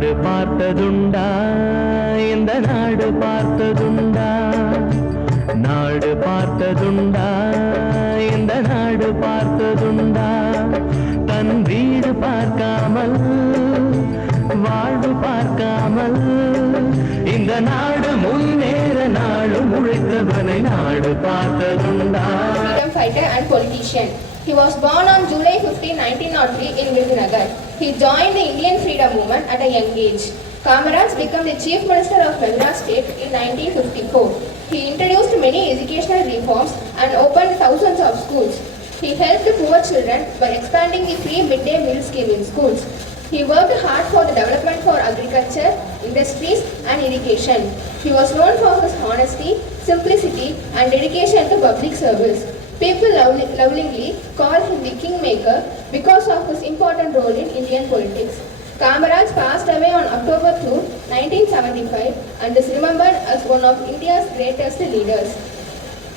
நாடு பார்த்ததுண்டா இந்த நாடு பார்த்ததுண்டா நாடு பார்த்ததுண்டா இந்த நாடு பார்த்ததுண்டா தன் வீடு பார்க்காமல் வாழ்வு பார்க்காமல் இந்த நாடு முன்னேற நாடு உழைத்தவனை நாடு பார்த்ததுண்டா. Freedom fighter and politician. He was born on July 15, 1903 in Virudhunagar. He joined the Indian freedom movement at a young age. Kamaraj became the Chief Minister of Madras State in 1954. He introduced many educational reforms and opened thousands of schools. He helped poor children by expanding the free midday meal scheme in schools. He worked hard for the development for agriculture, industries and irrigation. He was known for his honesty, simplicity and dedication to public service. People lovingly call him the Kingmaker because of his important role in Indian politics. Kamaraj passed away on October 2, 1975 and is remembered as one of India's greatest leaders.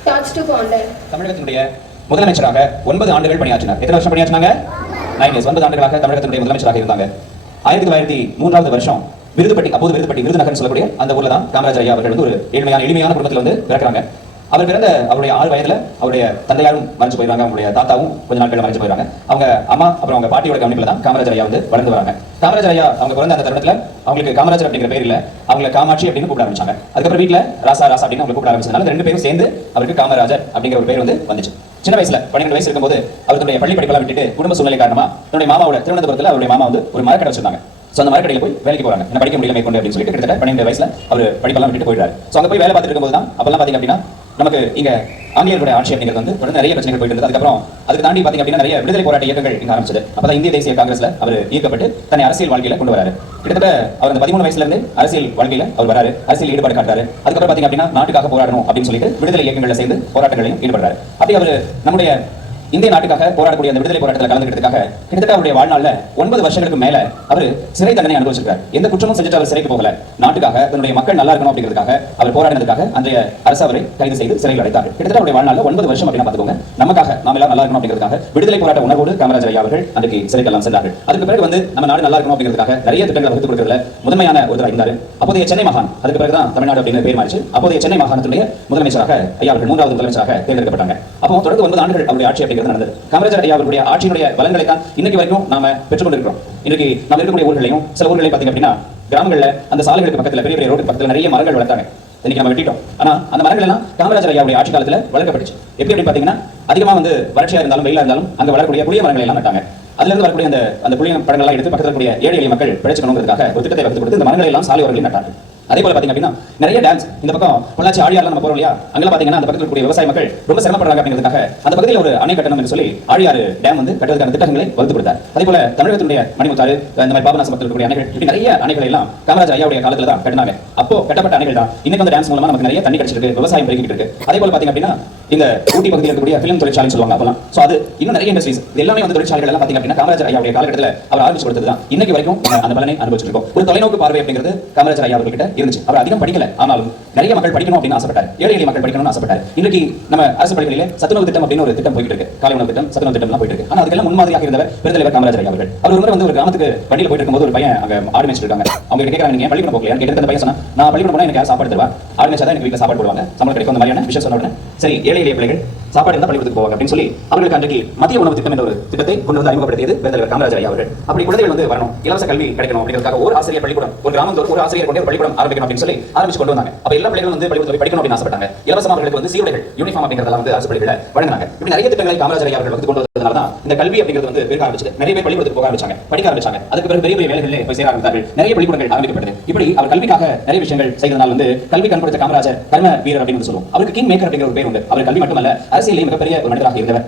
Thoughts to ponder. தமிழகத்தினுடைய முதலமைச்சராக 9 ஆண்டுகள் பணியாற்றினார். எத்தனை வருஷம் பணியாற்றினாங்க? 9 years. 9 ஆண்டுகளாக தமிழகத்தினுடைய முதலமைச்சராக இருந்தாங்க. 1903 வருஷம் விருதுப்பட்டி விருதுநகர்னு சொல்லக்கூடிய அந்த ஊர்ல தான் காமராஜர் ஐயா அவர்கள் வந்து ஒரு எளிமையான குடும்பத்தில் வந்து பிறக்கிறாங்க. அவர் பிறந்த அவருடைய 6 வயதுல அவருடைய தந்தையாரும் மறைஞ்சு போயிடுறாங்க. அவருடைய தாத்தாவும் கொஞ்ச நாட்கள் மறைஞ்சு போயிடுறாங்க. அவங்க அம்மா அப்புறம் அவங்க பாட்டியோட கவனிப்புல தான் காமராஜர் ஐயா வந்து வளர்ந்து வராங்க. காமராஜர் ஐயா அவங்க பிறந்த அந்த தருணத்துல அவங்களுக்கு காமராஜர் அப்படிங்கிற பேர் இல்ல, அவங்களை காமாட்சி அப்படின்னு கூப்பிட ஆரம்பிச்சாங்க. அதுக்கப்புறம் வீட்டுல ராசா அப்படின்னு அவங்க கூப்பிட ஆரம்பிச்சதுனால 2 பேரும் சேர்ந்து அவருக்கு காமராஜர் அப்படிங்கிற ஒரு பேர் வந்து வந்துச்சு. சின்ன வயசுல 12 வயசு இருக்கும்போது அவர் தன்னுடைய பள்ளி படிப்பெல்லாம் விட்டுட்டு குடும்ப சூழ்நிலை காரணமா தன்னுடைய மாமாவோட திருவனந்தபுரத்துல அவருடைய மாமா வந்து ஒரு மரக்கடை வச்சிருந்தாங்க. சோ அந்த மரக்கடையில போய் வேலைக்கு போறாங்க. என்ன படிக்க முடியல மேற்கொண்டு அப்படின்னு சொல்லிட்டு கிட்டத்தட்ட 12 வயசுல அவர் படிப்பெல்லாம் விட்டுட்டு போயிடுறாரு. சோ அங்க போய் வேலை பார்த்துட்டு இருக்கும்போது தான் அப்பெல்லாம் பாத்தீங்க அப்படின்னா நமக்கு இங்க ஆங்கிலேயர்களுடைய ஆட்சி அப்படிங்கிறது வந்து தொடர்ந்து நிறைய பிரச்சனைகள் போயிட்டு இருந்தது. அதுக்கப்புறம் அதுக்கு தாண்டி பாத்தீங்க அப்படின்னா நிறைய விடுதலை போராட்ட இயக்கங்கள் இங்க ஆரம்பிச்சது. அப்பதான் இந்திய தேசிய காங்கிரஸ்ல அவர் ஈர்க்கப்பட்டு தன்னை அரசியல் வாழ்க்கையில கொண்டு வராரு. கிட்டத்தட்ட அவர் அந்த 13 வயசுல இருந்து அரசியல் வாழ்க்கையில அவர் வராரு, அரசியல் ஈடுபாடு காட்டுறாரு. அதுக்கப்புறம் பாத்தீங்க அப்படின்னா நாட்டுக்காக போராடணும் அப்படின்னு சொல்லிட்டு விடுதலை இயக்கங்கள்ல சேர்ந்து போராட்டங்களையும் ஈடுபடுறாரு. அப்படி அவர் நம்முடைய இந்திய நாட்டுக்காக போராடக்கூடிய அந்த விடுதலை போராட்டத்தில் கலந்துக்கிறதுக்காக கிட்டத்தட்ட அவருடைய வாழ்நாள்ல 9 வருஷங்களுக்கு மேல அவர் சிறை தண்டனை அனுபவிச்சிருக்காரு. எந்த குற்றமும் செஞ்சுட்டு அவர் சிறைக்கு போகல. நாட்டுக்காக தன்னுடைய மக்கள் நல்லா இருக்கணும் அப்படிங்கிறதுக்காக அவர் போராடினதுக்காக அன்றைய அரசு அவரை கைது செய்து சிறையில் அடைத்தார். கிட்டத்தட்ட அவருடைய வாழ்நாள்ல 9 வருஷம் அப்படின்னா பாத்துக்கோங்க. நமக்காக நாம எல்லாம் நல்லா இருக்கணும் அப்படிங்கிறதுக்காக விடுதலை போராட்ட உணர்வோடு காமராஜர் ஐயா அவர்கள் அன்றைக்கு சிறைக்கெல்லாம் சென்றார்கள். அதுக்கு பிறகு வந்து நம்ம நாடு நல்லா இருக்கணும் அப்படிங்கிறதுக்காக நிறைய திட்டங்களை வகுத்து கொடுக்கறதுல முதன்மையான ஒருத்தராக இருந்தார். அப்போதைய சென்னை மாகாண், அதுக்கு பிறகுதான் தமிழ்நாடு அப்படின்னு பேர் மாறிச்சு. அப்போதைய சென்னை மாகாணத்துடைய முதலமைச்சராக ஐயா அவர்கள் 3வது முதலமைச்சராக தேர்ந்தெடுக்கப்பட்டாங்க. அப்போ தொடர்ந்து 9 ஆண்டுகள் அவருடைய ஆட்சி அப்படிங்கிறது நடந்தது. காமராஜர் ஐயா அவருடைய ஆட்சியினுடைய பலன்களை தான் இன்னைக்கு வரைக்கும் நாம பெற்றுக்கொண்டிருக்கிறோம். இன்னைக்கு நம்ம இருக்கக்கூடிய ஊர்களையும் சில ஊர்களை பாத்தீங்க அப்படின்னா கிராமங்கள்ல அந்த சாலைகளுக்கு பக்கத்துல பெரிய ரோடு பக்கத்துல நிறைய மரங்கள் வளர்த்தாங்க. இன்னைக்கு நம்ம வெட்டிட்டோம். ஆனா அந்த மரங்கள் எல்லாம் காமராஜர் ஐயாவுடைய ஆட்சி காலத்துல வளர்க்கப்பட்டுச்சு. எப்படி அப்படின்னு பாத்தீங்கன்னா அதிகமா வந்து வறட்சியா இருந்தாலும் வெயிலா இருந்தாலும் அங்க வளரக்கூடிய புளிய மரங்களை எல்லாம் நட்டாங்க. அதுல இருந்து வரக்கூடிய அந்த புளிய பழங்கள்லாம் எடுத்து பக்கத்துல கூடிய ஏழை எளிய மக்கள் பிழைச்சுக்கணுங்கிறதுக்காக ஒரு திட்டத்தை வகுத்து கொடுத்து இந்த மரங்களை எல்லாம் சாலை ஓரங்களில் நட்டாங்க. அதே போல பாத்தீங்க அப்படின்னா நிறைய டேம்ஸ் இந்த பக்கம் பொள்ளாச்சி ஆழியாறுல நம்ம போறோம் இல்லையா, அங்கெல்லாம் பாத்தீங்கன்னா அந்த பக்கத்துல கூடிய விவசாய மக்கள் ரொம்ப சிரமப்படுறாங்க அப்படிங்கிறதுக்காக அந்த பகுதியில் ஒரு அணை கட்டணம் என்று சொல்லி ஆழியாறு டேம் வந்து கட்டுவதற்கான திட்டங்களை வகுத்து கொடுத்தார். அதே போல தமிழகத்தினுடைய மணிமுத்தாறு இந்த மாதிரி பாபநாசம் பக்கத்தில் கூடிய அணைகள் இப்படி நிறைய அணைகளை எல்லாம் காமராஜர் ஐயாவுடைய காலத்துல தான் கட்டினாங்க. அப்போ கட்டப்பட்ட அணைகள் தான் இன்னைக்கு அந்த டேம்ஸ் மூலமா நமக்கு நிறைய தண்ணி கிடைச்சிருக்கு, விவசாயம் பெருகிட்டு இருக்கு. அதே போல பாத்தீங்க அப்படின்னா இந்த ஊட்டி பகுதியில் இருக்கக்கூடிய பிலிம் தொழிற்சாலை சொல்லுவாங்க அப்பலாம். சோ அது இன்னும் நிறைய இண்டஸ்ட்ரீஸ் இது எல்லாமே வந்து தொழிற்சாலைகள் எல்லாம் பாத்தீங்க அப்படின்னா காமராஜர் ஐயாவுடைய காலகட்டத்தில் அவர் ஆரம்பிச்சு கொடுத்தது தான் இன்னைக்கு வரைக்கும் அந்த பலனை அனுபவிச்சுட்டு இருக்கோம். ஒரு தொலைநோக்கு பார்வை அப்படிங்கிறது காமராஜர் ஐயா அவர்கிட்ட இருந்துச்சு. அவர் அதிகம் படிக்கல, ஆனாலும் நிறைய மக்கள் படிக்கணும் அப்படின்னு ஆசைப்பட்டார். ஏழை எளிய மக்கள் படிக்கணும்னு ஆசைப்பட்டார். இன்னைக்கு நம்ம அரசு பள்ளிகளிலே சத்துணவு திட்டம் அப்படின்னு ஒரு திட்டம் போயிட்டு இருக்கு. காலை உணவு திட்டம், சத்துணவு திட்டம் போயிட்டு இருக்கு. ஆனா அதுக்கெல்லாம் முன்மாதிரியாக இருந்தவர் பெருந்தலைவர் காமராஜர் ஐயா அவர்கள். அவர் ஒரு முறை வந்து ஒரு கிராமத்துக்கு வண்டியில் போயிட்டு இருக்கும்போது ஒரு பையன் அங்க ஆடு மேய்ச்சிட்டு இருக்காங்க. அவங்க கேட்கறாங்க, நீங்க பள்ளிக்கூடம் போகலையா கேட்டு அந்த பையன் சொன்னா, நான் பள்ளிக்கூடம் போனா எனக்கு யார் சாப்பாடு தருவா, ஆடு மேய்ச்சா தான் எனக்கு வீட்டில் சாப்பாடு போடுவாங்க, சம்பளம் கிடைக்கும், அந்த மாதிரியான விஷயம் சொன்ன உடனே சரி ஏழை எளிய பிள்ளைகள் சாப்பாடு இருந்தால் பள்ளிக்கூடத்துக்கு போவாங்க அப்படின்னு சொல்லி அவர்களுக்கு அன்றைக்கு மத்திய உணவு திட்டம் என்ற ஒரு திட்டத்தை கொண்டு வந்து அறிமுகப்படுத்தியது பெருந்தலைவர் காமராஜர் ஐயா அவர்கள். அப்படி குழந்தைகள் வந்து வரணும், இலவச கல்வி கிடைக்கணும் அப்படிங்கிறதுக்காக ஒரு ஆசிரியர் பள்ளிக்கூடம், ஒரு கிராமம் ஒரு ஆசிரியர் கொண்டு பள்ளிக்கூடம் ஆரம்பிக்கணும் அப்படின்னு சொல்லி ஆரம்பிச்சு கொண்டு வந்தாங்க. அப்ப எல்லா பிள்ளைகளும் வந்து பள்ளிக்கூடத்தில் படிக்கணும் அப்படின்னு ஆசைப்பட்டாங்க. இலவசமா அவர்களுக்கு வந்து சீருடைகள், யூனிஃபார்ம் அப்படிங்கிறதெல்லாம் வந்து அரசு பள்ளிகளை வழங்கினாங்க. இப்படி நிறைய திட்டங்களை காமராஜர் ஐயா அவர்கள் வந்து கொண்டு வந்ததுனால தான் இந்த கல்வி அப்படிங்கிறது வந்து பெருக ஆரம்பிச்சது. நிறைய பேர் பள்ளிக்கூடத்துக்கு போக ஆரம்பிச்சாங்க, படிக்க ஆரம்பிச்சாங்க. அதுக்கு பிறகு பெரிய பெரிய வேலைகளிலே போய் சேர ஆரம்பித்தார்கள். நிறைய பள்ளிக்கூடங்கள் ஆரம்பிக்கப்பட்டது. இப்படி அவர் கல்விக்காக நிறைய விஷயங்கள் செய்ததனால வந்து கல்வி கண்படுத்த காமராஜர் கர்ம வீரர் அப்படின்னு சொல்லுவோம். அவருக்கு கிங் மேக்கர் அப்படிங்கிற ஒரு பேர் உண்டு. அவர் கல்வி மட்டுமல்ல அரசியலையும் மிகப்பெரிய ஒரு மனிதராக இருந்தவர்.